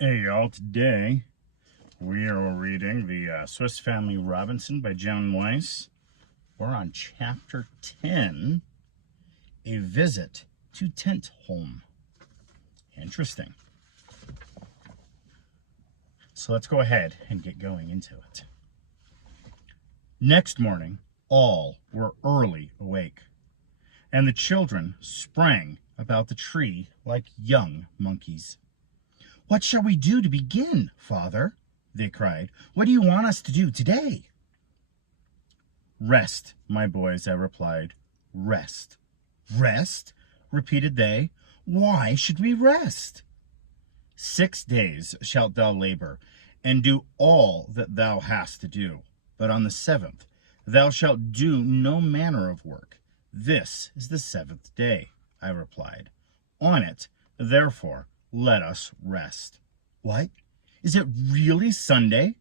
Hey y'all, today we are reading the Swiss Family Robinson by Joan Weiss. We're on chapter 10, A Visit to Tentholm. Interesting. So let's go ahead and get going into it. Next morning, all were early awake, and the children sprang about the tree like young monkeys. "What shall we do to begin, Father?" they cried. "What do you want us to do today?" "Rest, my boys," I replied. "Rest." "Rest?" repeated they. "Why should we rest?" "6 days shalt thou labor, and do all that thou hast to do. But on the 7th thou shalt do no manner of work. This is the 7th day," I replied. "On it, therefore, let us rest." "What? Is it really Sunday?"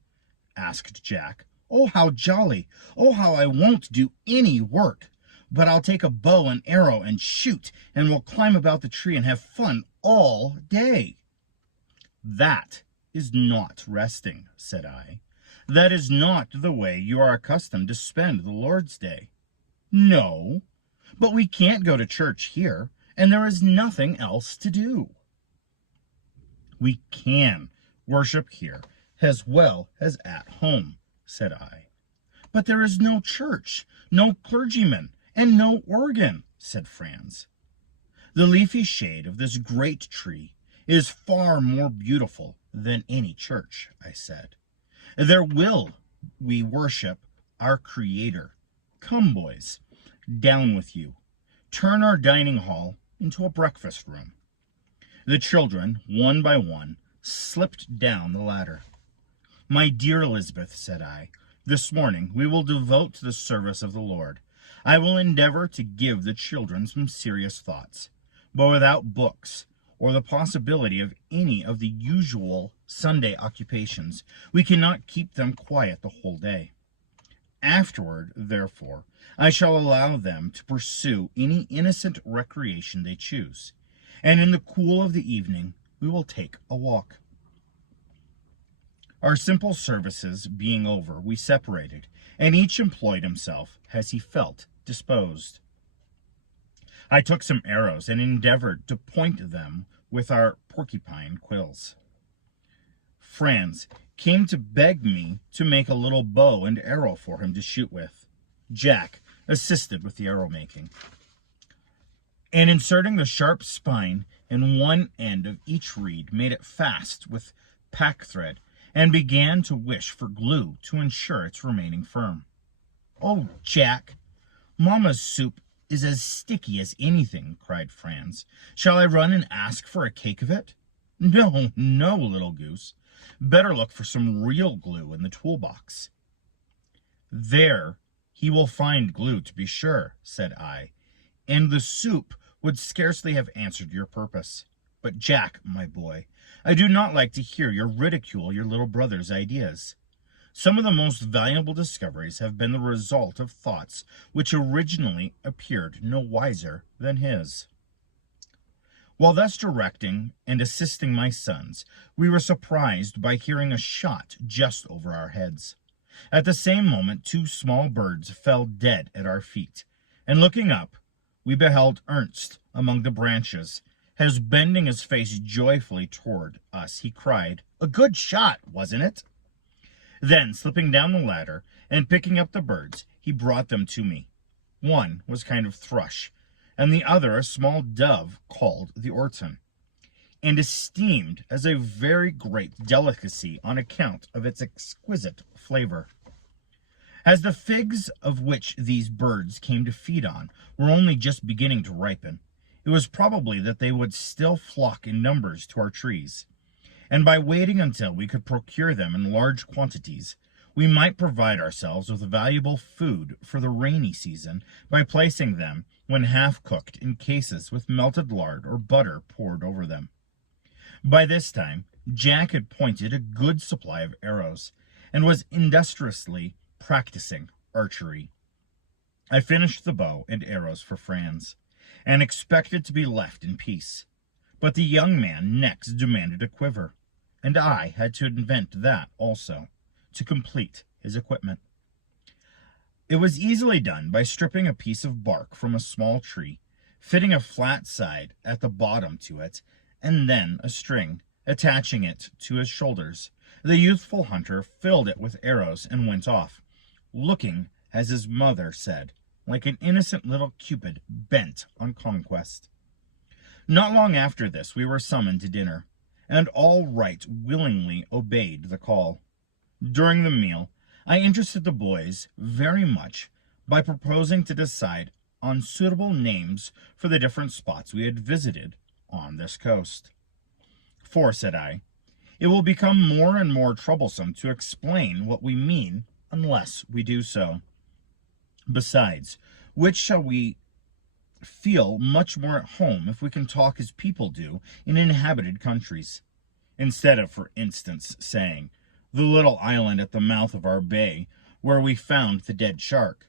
asked Jack. "Oh, how jolly! Oh, how I won't do any work! But I'll take a bow and arrow and shoot, and we'll climb about the tree and have fun all day." "That is not resting," said I. "That is not the way you are accustomed to spend the Lord's Day." "No, but we can't go to church here, and there is nothing else to do." "We can worship here as well as at home," said I. "But there is no church, no clergyman, and no organ," said Franz. "The leafy shade of this great tree is far more beautiful than any church," I said. "There will we worship our Creator. Come, boys, down with you. Turn our dining hall into a breakfast room." The children, one by one, slipped down the ladder. "My dear Elizabeth," said I, "this morning we will devote to the service of the Lord. I will endeavor to give the children some serious thoughts, but without books or the possibility of any of the usual Sunday occupations, we cannot keep them quiet the whole day. Afterward, therefore, I shall allow them to pursue any innocent recreation they choose, and in the cool of the evening we will take a walk." Our simple services being over, we separated, and each employed himself as he felt disposed. I took some arrows and endeavored to point them with our porcupine quills. Franz came to beg me to make a little bow and arrow for him to shoot with. Jack assisted with the arrow making, and inserting the sharp spine in one end of each reed, made it fast with pack thread, and began to wish for glue to ensure its remaining firm. "Oh, Jack, Mamma's soup is as sticky as anything," cried Franz. "Shall I run and ask for a cake of it?" "No, no, little goose. Better look for some real glue in the toolbox." "There he will find glue, to be sure," said I, "and the soup would scarcely have answered your purpose. But, Jack, my boy, I do not like to hear you ridicule your little brother's ideas. Some of the most valuable discoveries have been the result of thoughts which originally appeared no wiser than his." While thus directing and assisting my sons, we were surprised by hearing a shot just over our heads. At the same moment, 2 small birds fell dead at our feet, and looking up, we beheld Ernst among the branches, as bending his face joyfully toward us, he cried, "A good shot, wasn't it?" Then, slipping down the ladder and picking up the birds, he brought them to me. One was a kind of thrush, and the other a small dove called the orton, and esteemed as a very great delicacy on account of its exquisite flavor. As the figs of which these birds came to feed on were only just beginning to ripen, it was probably that they would still flock in numbers to our trees, and by waiting until we could procure them in large quantities, we might provide ourselves with valuable food for the rainy season by placing them, when half cooked, in cases with melted lard or butter poured over them. By this time, Jack had pointed a good supply of arrows, and was industriously practicing archery. I finished the bow and arrows for Franz, and expected to be left in peace. But the young man next demanded a quiver. and I had to invent that also, to complete his equipment. It was easily done by stripping a piece of bark from a small tree, fitting a flat side at the bottom to it, and then a string, attaching it to his shoulders. The youthful hunter filled it with arrows and went off, looking, as his mother said, like an innocent little Cupid bent on conquest. Not long after this we were summoned to dinner, and all right willingly obeyed the call. During the meal, I interested the boys very much by proposing to decide on suitable names for the different spots we had visited on this coast. For, said I, it will become more and more troublesome to explain what we mean unless we do so. Besides, which shall we feel much more at home if we can talk as people do in inhabited countries, instead of, for instance, saying, the little island at the mouth of our bay where we found the dead shark,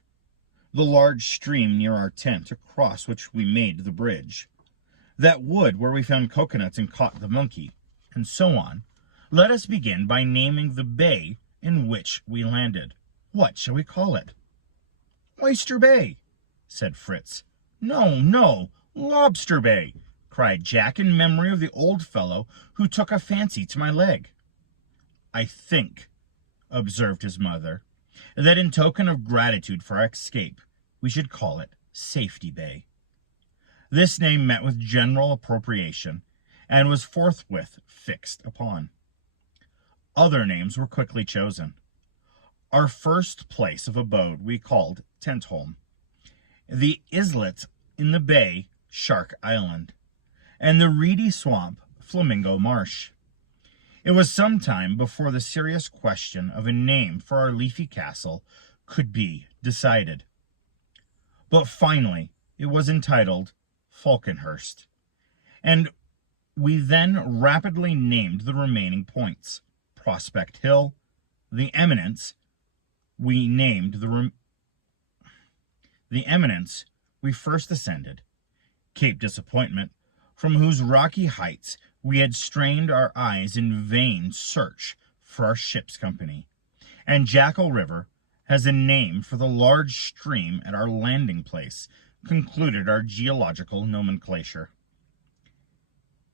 the large stream near our tent across which we made the bridge, that wood where we found coconuts and caught the monkey, and so on. Let us begin by naming the bay in which we landed. What shall we call it? Oyster Bay, said Fritz. No, no, Lobster Bay, cried Jack, in memory of the old fellow who took a fancy to my leg. I think, observed his mother, that in token of gratitude for our escape, we should call it Safety Bay. This name met with general appropriation, and was forthwith fixed upon. Other names were quickly chosen. Our first place of abode we called Tentholm, the islet in the bay Shark Island, and the reedy swamp Flamingo Marsh. It was some time before the serious question of a name for our leafy castle could be decided. But finally it was entitled Falconhurst, and we then rapidly named the remaining points. Prospect Hill, the Eminence, we named the eminence we first ascended, Cape Disappointment, from whose rocky heights we had strained our eyes in vain search for our ship's company, and Jackal River, as a name for the large stream at our landing place, concluded our geological nomenclature.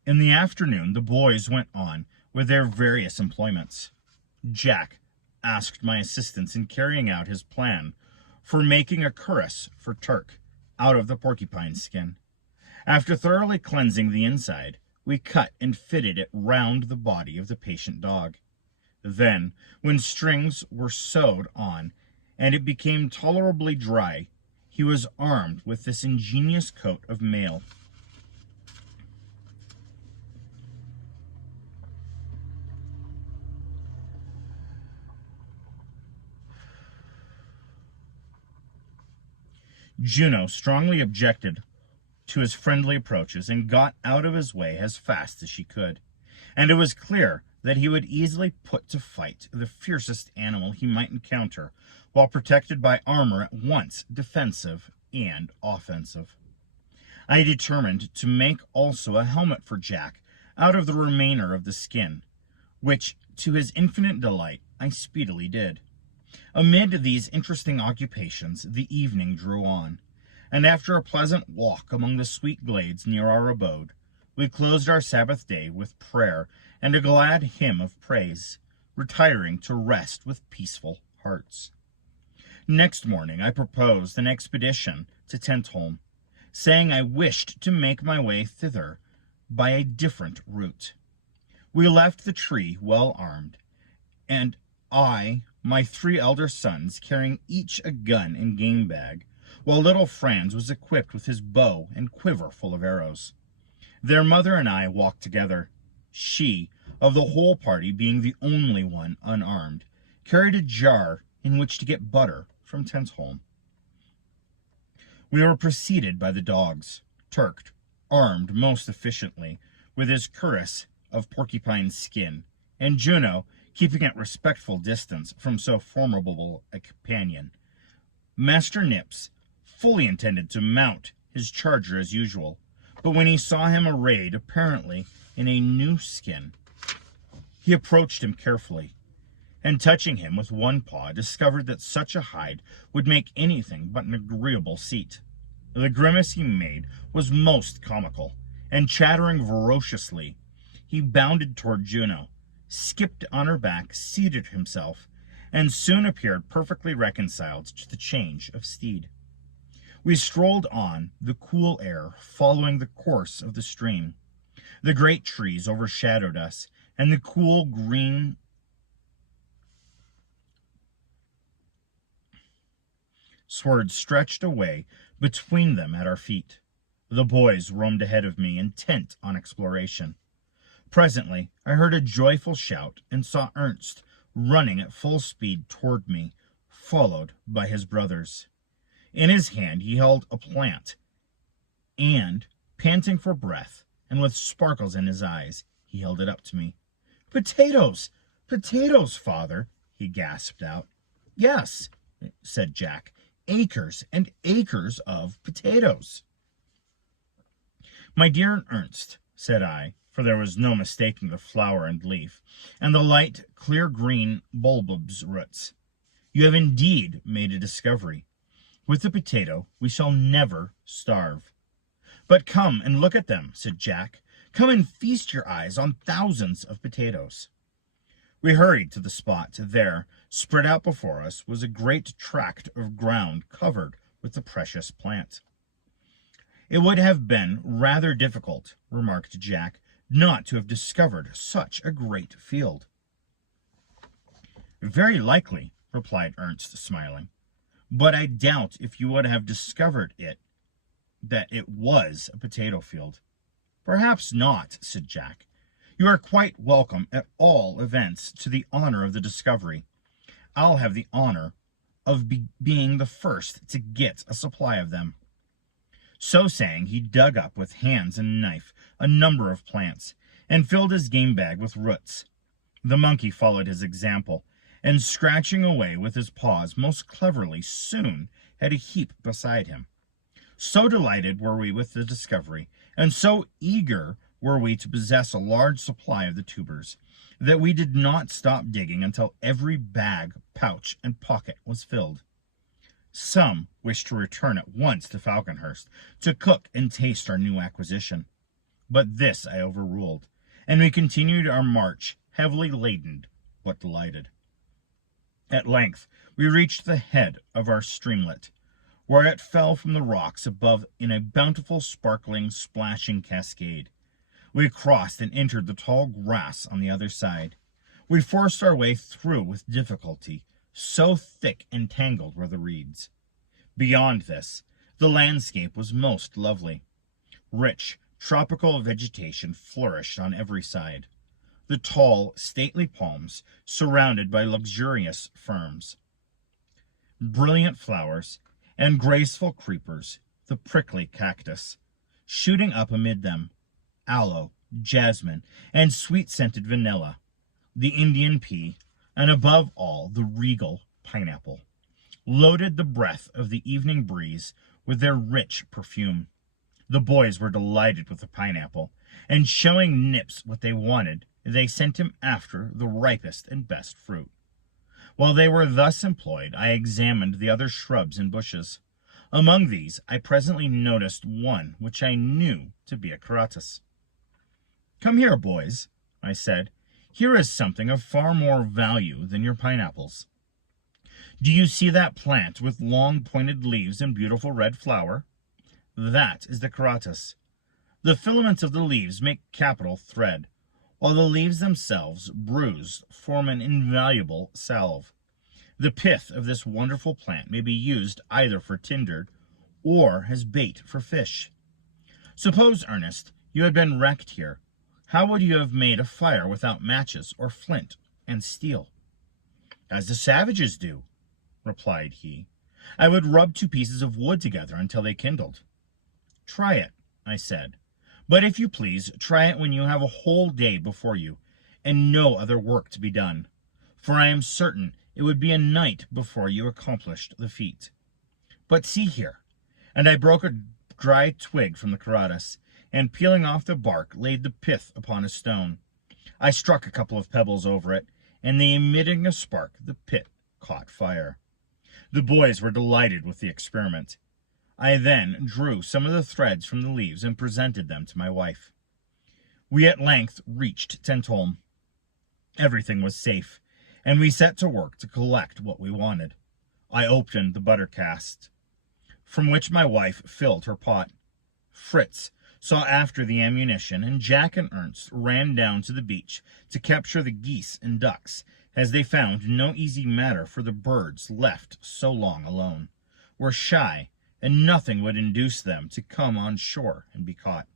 In the afternoon the boys went on with their various employments. Jack asked my assistance in carrying out his plan for making a cuirass for Turk out of the porcupine skin. After thoroughly cleansing the inside, we cut and fitted it round the body of the patient dog. Then, when strings were sewed on and it became tolerably dry, he was armed with this ingenious coat of mail. Juno strongly objected to his friendly approaches and got out of his way as fast as she could, and it was clear that he would easily put to flight the fiercest animal he might encounter, while protected by armor at once defensive and offensive. I determined to make also a helmet for Jack out of the remainder of the skin, which, to his infinite delight, I speedily did. Amid these interesting occupations the evening drew on, and after a pleasant walk among the sweet glades near our abode, we closed our Sabbath day with prayer and a glad hymn of praise, retiring to rest with peaceful hearts. Next morning I proposed an expedition to Tentholm, saying I wished to make my way thither by a different route. We left the tree well armed, and I, my 3 elder sons, carrying each a gun and game bag, while little Franz was equipped with his bow and quiver full of arrows. Their mother and I walked together. She, of the whole party being the only one unarmed, carried a jar in which to get butter from Tentholm. We were preceded by the dogs, Turk, armed most efficiently with his cuirass of porcupine skin, and Juno, keeping at respectful distance from so formidable a companion. Master Nips fully intended to mount his charger as usual, but when he saw him arrayed apparently in a new skin, He approached him carefully, and touching him with one paw, discovered that such a hide would make anything but an agreeable seat. The grimace he made was most comical, and chattering ferociously, he bounded toward Juno, skipped on her back, seated himself, and soon appeared perfectly reconciled to the change of steed. We strolled on the cool air, following the course of the stream. The great trees overshadowed us, and the cool green sward stretched away between them at our feet. The boys roamed ahead of me, intent on exploration. Presently, I heard a joyful shout and saw Ernst running at full speed toward me, followed by his brothers. In his hand he held a plant, and, panting for breath, and with sparkles in his eyes, he held it up to me. "Potatoes! Potatoes, father!" he gasped out. "Yes," said Jack, "acres and acres of potatoes." "My dear Ernst," said I, for there was no mistaking the flower and leaf, and the light, clear green bulbous roots, "you have indeed made a discovery. With the potato we shall never starve." "But come and look at them," said Jack. "Come and feast your eyes on thousands of potatoes." We hurried to the spot. There, spread out before us, was a great tract of ground covered with the precious plant. "It would have been rather difficult," remarked Jack, "not to have discovered such a great field." "Very likely," replied Ernst, smiling. "But I doubt if you would have discovered that it was a potato field." "Perhaps not," said Jack. "You are quite welcome, at all events, to the honor of the discovery. I'll have the honor of being the first to get a supply of them." So saying, he dug up with hands and knife a number of plants, and filled his game bag with roots. The monkey followed his example, and scratching away with his paws most cleverly, soon had a heap beside him. So delighted were we with the discovery, and so eager were we to possess a large supply of the tubers, that we did not stop digging until every bag, pouch, and pocket was filled. Some wished to return at once to Falconhurst to cook and taste our new acquisition, but this I overruled, and we continued our march, heavily laden but delighted. At length we reached the head of our streamlet, where it fell from the rocks above in a bountiful, sparkling, splashing cascade. We crossed and entered the tall grass on the other side. We forced our way through with difficulty, so thick and tangled were the reeds. Beyond this, the landscape was most lovely. Rich, tropical vegetation flourished on every side. The tall, stately palms surrounded by luxurious ferns, brilliant flowers, and graceful creepers, the prickly cactus, shooting up amid them, aloe, jasmine, and sweet-scented vanilla, the Indian pea, and above all the regal pineapple, loaded the breath of the evening breeze with their rich perfume. The boys were delighted with the pineapple, and showing Nips what they wanted, they sent him after the ripest and best fruit. While they were thus employed, I examined the other shrubs and bushes. Among these I presently noticed one which I knew to be a caratus. "Come here, boys," I said. "Here is something of far more value than your pineapples. Do you see that plant with long pointed leaves and beautiful red flower? That is the caratus. The filaments of the leaves make capital thread, while the leaves themselves, bruised, form an invaluable salve. The pith of this wonderful plant may be used either for tinder or as bait for fish. Suppose, Ernest, you had been wrecked here. How would you have made a fire without matches or flint and steel?" "As the savages do," replied he. "I would rub two pieces of wood together until they kindled." "Try it," I said. "But if you please, try it when you have a whole day before you, and no other work to be done, for I am certain it would be a night before you accomplished the feat. But see here," and I broke a dry twig from the caratus, and peeling off the bark, laid the pith upon a stone. I struck a couple of pebbles over it, and they emitting a spark, the pit caught fire. The boys were delighted with the experiment. I then drew some of the threads from the leaves and presented them to my wife. We at length reached Tentholm. Everything was safe, and we set to work to collect what we wanted. I opened the butter cask, from which my wife filled her pot. Fritz saw after the ammunition, and Jack and Ernst ran down to the beach to capture the geese and ducks, as they found no easy matter, for the birds, left so long alone, were shy, and nothing would induce them to come on shore and be caught.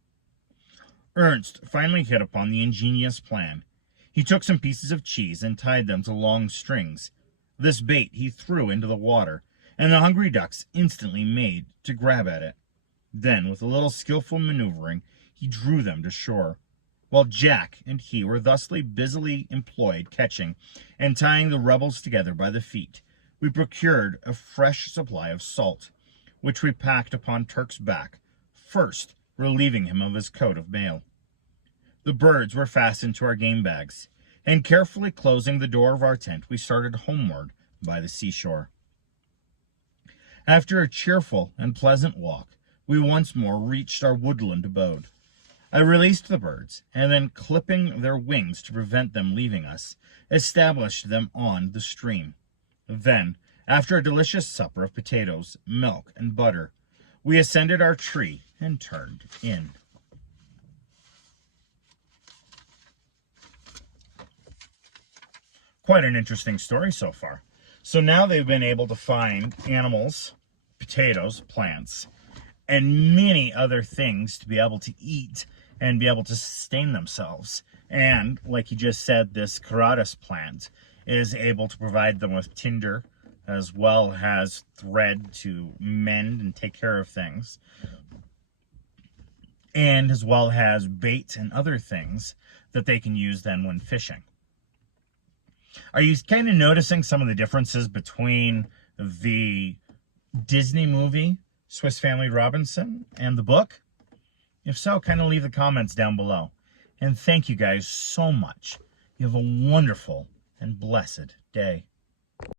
Ernst finally hit upon the ingenious plan. He took some pieces of cheese and tied them to long strings. This bait he threw into the water, and the hungry ducks instantly made to grab at it. Then, with a little skillful maneuvering, he drew them to shore. While Jack and he were thusly busily employed catching and tying the rebels together by the feet, we procured a fresh supply of salt, which we packed upon Turk's back, first relieving him of his coat of mail. The birds were fastened to our game bags, and carefully closing the door of our tent, we started homeward by the seashore. After a cheerful and pleasant walk, we once more reached our woodland abode. I released the birds, and then clipping their wings to prevent them leaving us, established them on the stream. Then, after a delicious supper of potatoes, milk, and butter, we ascended our tree and turned in. Quite an interesting story so far. So now they've been able to find animals, potatoes, plants, and many other things to be able to eat and be able to sustain themselves. And like you just said, this Caratus plant is able to provide them with tinder as well as thread to mend and take care of things, and as well as bait and other things that they can use then when fishing. Are you kind of noticing some of the differences between the Disney movie, Swiss Family Robinson, and the book? If so, kind of leave the comments down below. And thank you guys so much. You have a wonderful and blessed day.